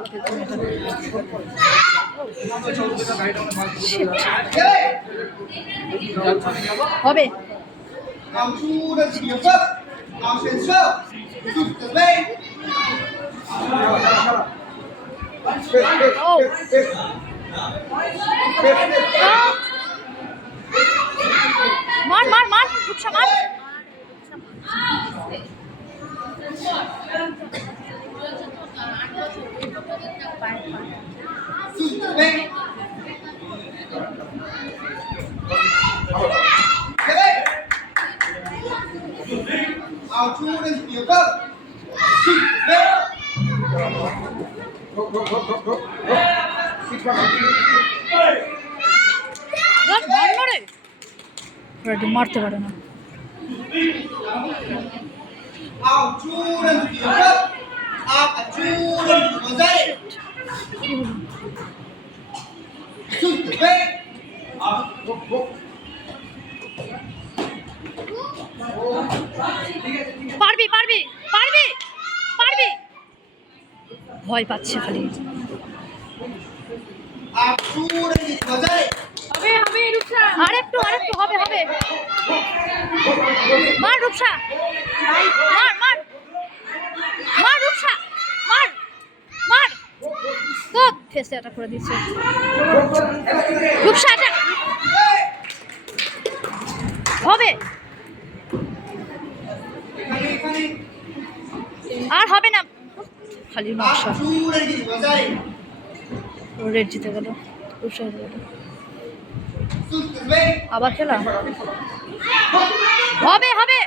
ভালো খেলছে হবে মার মার মার রূপসা মার মারতে পারে না পারবি পারবি পারবি পারবি ভয় পাচ্ছে খালি আরেকটু আরেকটু হবে হবে মার রূপসা মার মার মার রূপসা মার মার তো ফেসে অ্যাটাক করে দিচ্ছে রূপসা অ্যাটাক হবে আর হবে না খালি নকশা রেড জিতে গেল রূপসা জিতে গেল আবার খেলা হবে হবে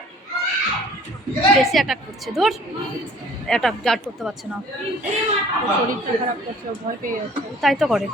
বেশি অ্যাটাক করছে দূর অ্যাটাক গার্ড করতে পারছে না শরীরটা খারাপ করছে ভয় পেয়ে যাচ্ছে তাই তো করে